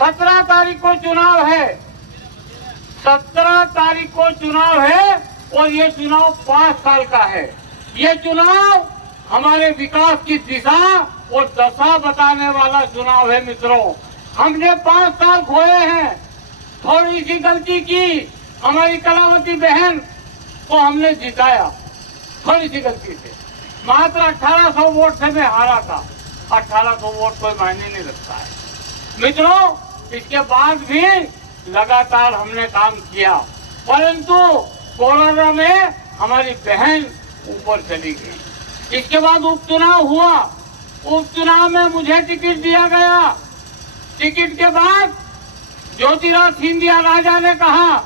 17 तारीख को चुनाव है, 17 तारीख को चुनाव है और ये चुनाव 5 साल का है। ये चुनाव हमारे विकास की दिशा और दशा बताने वाला चुनाव है मित्रों। हमने 5 साल खोए हैं, थोड़ी सी गलती की, हमारी कलावती बहन को हमने जिताया थोड़ी सी गलती से, मात्र 1800 वोट से मैं हारा था। 1800 वोट कोई मायने नहीं रखता है मित्रों। इसके बाद भी लगातार हमने काम किया, परंतु कोरोना में हमारी बहन ऊपर चली गई। इसके बाद उपचुनाव हुआ, उपचुनाव में मुझे टिकट दिया गया। टिकट के बाद ज्योतिराज सिंधिया राजा ने कहा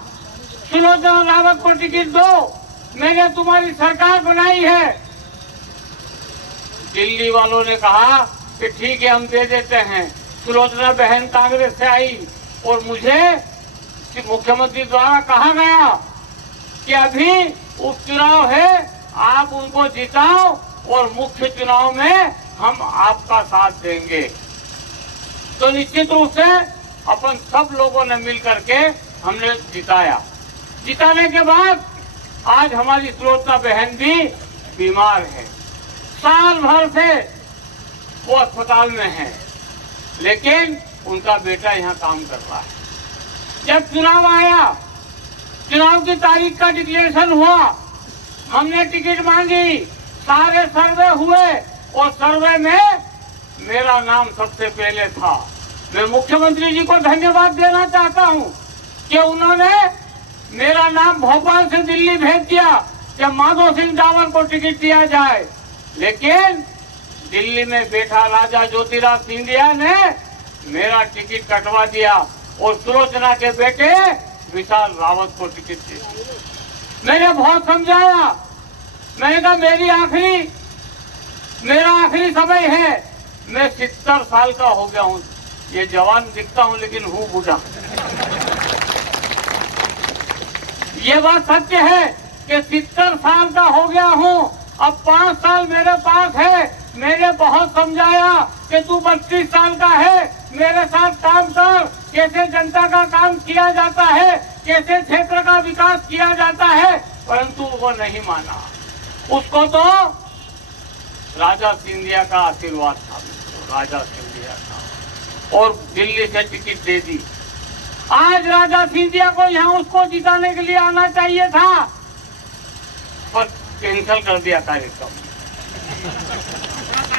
सुलोचना रावत को टिकट दो, मैंने तुम्हारी सरकार बनाई है। दिल्ली वालों ने कहा कि ठीक है हम दे देते हैं। सुलोचना बहन कांग्रेस से आई और मुझे मुख्यमंत्री द्वारा कहा गया कि अभी उपचुनाव है, आप उनको जिताओ और मुख्य चुनाव में हम आपका साथ देंगे। तो निश्चित रूप से अपन सब लोगों ने मिल करके हमने जिताया। जिताने के बाद आज हमारी सुलोचना बहन भी बीमार है, साल भर से वो अस्पताल में है, लेकिन उनका बेटा यहाँ काम कर रहा है। जब चुनाव आया, चुनाव की तारीख का डिक्लेरेशन हुआ, हमने टिकट मांगी, सारे सर्वे हुए और सर्वे में मेरा नाम सबसे पहले था। मैं मुख्यमंत्री जी को धन्यवाद देना चाहता हूँ कि उन्होंने मेरा नाम भोपाल से दिल्ली भेज दिया कि माधव सिंह डावर को टिकट दिया जाए, लेकिन दिल्ली में बैठा राजा ज्योतिराज सिंधिया ने मेरा टिकट कटवा दिया और सुलोचना के बेटे विशाल रावत को टिकट दिया। मैंने बहुत समझाया, मैंने कहा मेरा आखिरी समय है। मैं 70 साल का हो गया हूँ, ये जवान दिखता हूँ लेकिन हूँ बूढ़ा। ये बात सत्य है कि 70 साल का हो गया हूँ, अब 5 साल मेरे पास है। मैंने बहुत समझाया कि तू 32 साल का है, मेरे साथ काम कर, कैसे जनता का काम किया जाता है, कैसे क्षेत्र का विकास किया जाता है, परंतु वो नहीं माना। उसको तो राजा सिंधिया का आशीर्वाद था, राजा सिंधिया का, और दिल्ली से टिकट दे दी। आज राजा सिंधिया को यहाँ उसको जिताने के लिए आना चाहिए था, पर कैंसिल कर दिया कार्यक्रम।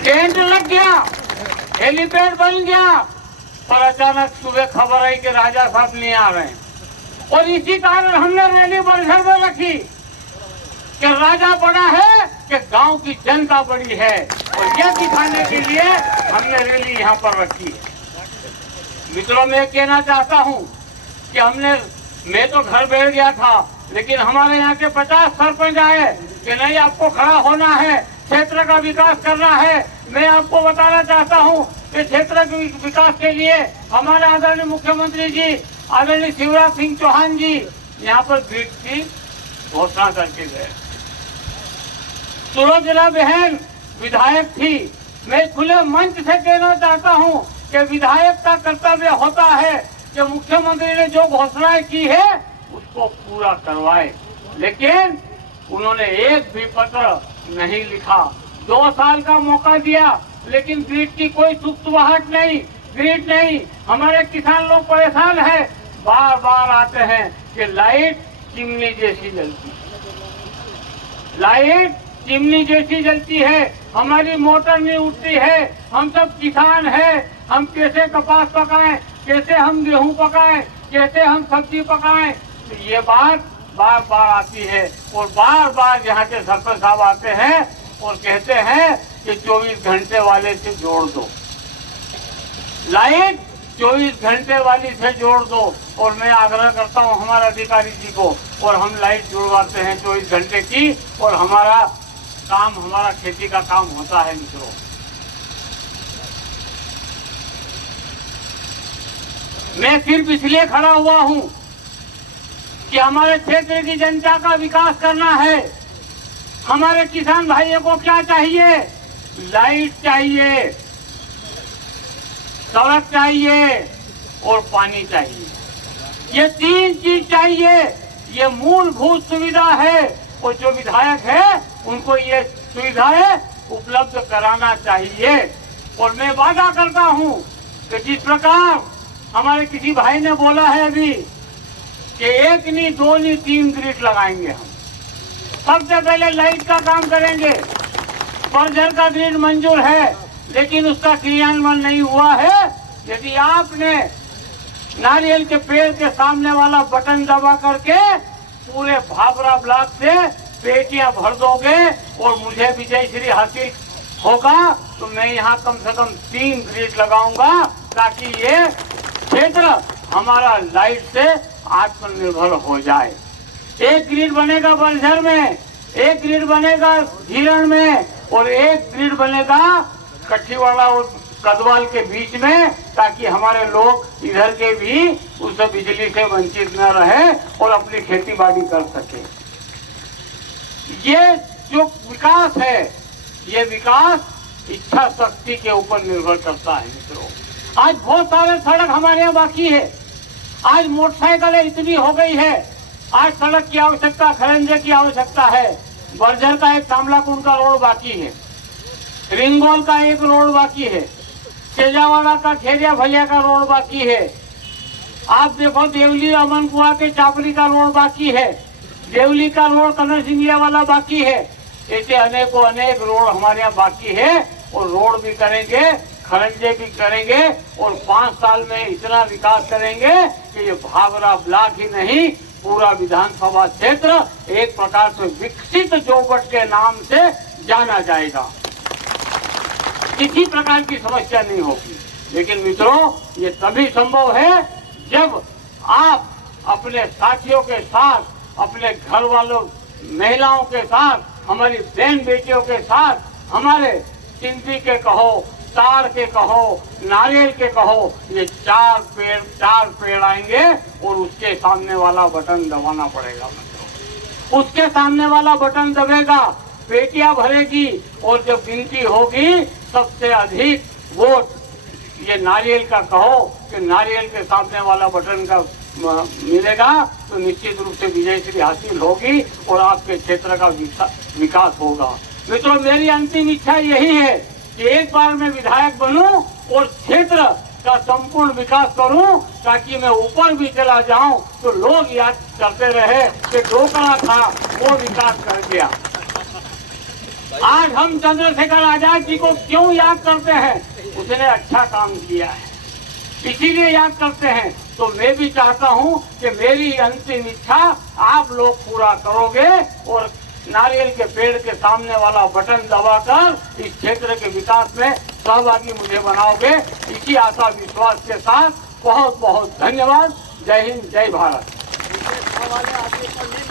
टेंट लग गया, हेलीपैड बन गया, पर अचानक सुबह खबर आई कि राजा साहब नहीं आ रहे हैं, और इसी कारण हमने रैली परिसर में रखी कि राजा बड़ा है कि गांव की जनता बड़ी है, और यह दिखाने के लिए हमने रैली यहाँ पर रखी है। मित्रों, मैं कहना चाहता हूँ कि मैं तो घर बैठ गया था, लेकिन हमारे यहाँ के 50 सरपंच आए कि नहीं, आपको खड़ा होना है, क्षेत्र का विकास करना है। मैं आपको बताना चाहता हूँ कि क्षेत्र के विकास के लिए हमारे आदरणीय मुख्यमंत्री जी आदरणीय शिवराज सिंह चौहान जी यहाँ पर बीट की घोषणा करके गए। सुलोचना बहन विधायक थी। मैं खुले मंच से कहना चाहता हूँ कि विधायक का कर्तव्य होता है कि मुख्यमंत्री ने जो घोषणाएं की है उसको पूरा करवाए, लेकिन उन्होंने एक भी पत्र नहीं लिखा। 2 साल का मौका दिया, लेकिन ग्रिड की कोई सुखसुवाहट नहीं, ग्रिड नहीं। हमारे किसान लोग परेशान हैं, बार बार आते हैं कि लाइट चिमनी जैसी जलती है, लाइट चिमनी जैसी जलती है, हमारी मोटर नहीं उठती है। हम सब किसान हैं, हम कैसे कपास पकाएं, कैसे हम गेहूं पकाएं, कैसे हम सब्जी पकाएं। तो ये बात बार बार आती है, और बार बार यहाँ के सरपंच साहब आते हैं और कहते हैं कि 24 घंटे वाले से जोड़ दो, लाइट 24 घंटे वाली से जोड़ दो। और मैं आग्रह करता हूँ हमारे अधिकारी जी को, और हम लाइट जुड़वाते हैं 24 घंटे की, और हमारा काम, हमारा खेती का काम होता है। मित्रों, मैं सिर्फ इसलिए खड़ा हुआ हूँ कि हमारे क्षेत्र की जनता का विकास करना है। हमारे किसान भाइयों को क्या चाहिए? लाइट चाहिए, सड़क चाहिए, और पानी चाहिए। ये 3 चीज चाहिए, ये मूलभूत सुविधा है और जो विधायक है उनको ये सुविधाएं उपलब्ध कराना चाहिए। और मैं वादा करता हूं कि जिस प्रकार हमारे किसी भाई ने बोला है अभी कि 1 नहीं 2 नहीं 3 ग्रिड लगाएंगे हम। सबसे पहले लाइट का काम करेंगे। बर्जर का ग्रिड मंजूर है लेकिन उसका क्रियान्वयन नहीं हुआ है। यदि आपने नारियल के पेड़ के सामने वाला बटन दबा करके पूरे भाबरा ब्लॉक से पेटियां भर दोगे और मुझे विजय श्री हासिल होगा तो मैं यहाँ कम से कम 3 ग्रिड लगाऊंगा ताकि ये क्षेत्र हमारा लाइट से आत्मनिर्भर हो जाए। 1 ग्रिड बनेगा बलझर में, 1 ग्रिड बनेगा झीरण में और 1 ग्रिड बनेगा कठीवाड़ा और कदवाल के बीच में, ताकि हमारे लोग इधर के भी उस बिजली से वंचित न रहे और अपनी खेती बाड़ी कर सके। ये जो विकास है, ये विकास इच्छा शक्ति के ऊपर निर्भर करता है। मित्रों, आज बहुत सारे सड़क हमारे यहाँ बाकी है। आज मोटरसाइकिलें इतनी हो गई है, आज सड़क की आवश्यकता, खरंजे की आवश्यकता है। बर्जर का एक तामलाकुंड का रोड बाकी है, रिंगोल का एक रोड बाकी है, सेजावाड़ा का खेरिया भैया का रोड बाकी है। आप देखो देवली अमन कुआ के चापली का रोड बाकी है, देवली का रोड कन्नर सिंधिया वाला बाकी है। ऐसे अनेकों अनेक रोड हमारे यहाँ बाकी है और रोड भी करेंगे, खरंजे भी करेंगे और 5 साल में इतना विकास करेंगे कि ये भाबरा ब्लॉक ही नहीं पूरा विधानसभा क्षेत्र एक प्रकार से विकसित जोबट के नाम से जाना जाएगा। किसी प्रकार की समस्या नहीं होगी। लेकिन मित्रों, ये तभी संभव है जब आप अपने साथियों के साथ, अपने घर वालों महिलाओं के साथ, हमारी बहन बेटियों के साथ, हमारे सिंधी के कहो, ताड़ के कहो, नारियल के कहो, ये 4 पेड़ आएंगे और उसके सामने वाला बटन दबाना पड़ेगा। उसके सामने वाला बटन दबेगा, पेटियां भरेगी और जब गिनती होगी सबसे अधिक वोट ये नारियल का कहो कि नारियल के सामने वाला बटन का मिलेगा तो निश्चित रूप से विजय श्री हासिल होगी और आपके क्षेत्र का विकास होगा। मित्रों, मेरी अंतिम इच्छा यही है कि एक बार मैं विधायक बनूं और क्षेत्र का संपूर्ण विकास करूं ताकि मैं ऊपर भी चला जाऊं तो लोग याद करते रहे कि डोकरा था वो विकास कर गया। आज हम चंद्रशेखर आजाद जी को क्यों याद करते हैं? उसने अच्छा काम किया है, इसीलिए याद करते हैं। तो मैं भी चाहता हूं कि मेरी अंतिम इच्छा आप लोग पूरा करोगे और नारियल के पेड़ के सामने वाला बटन दबाकर इस क्षेत्र के विकास में सहभागी मुझे बनाओगे। इसी आशा विश्वास के साथ बहुत बहुत धन्यवाद। जय हिंद, जय भारत।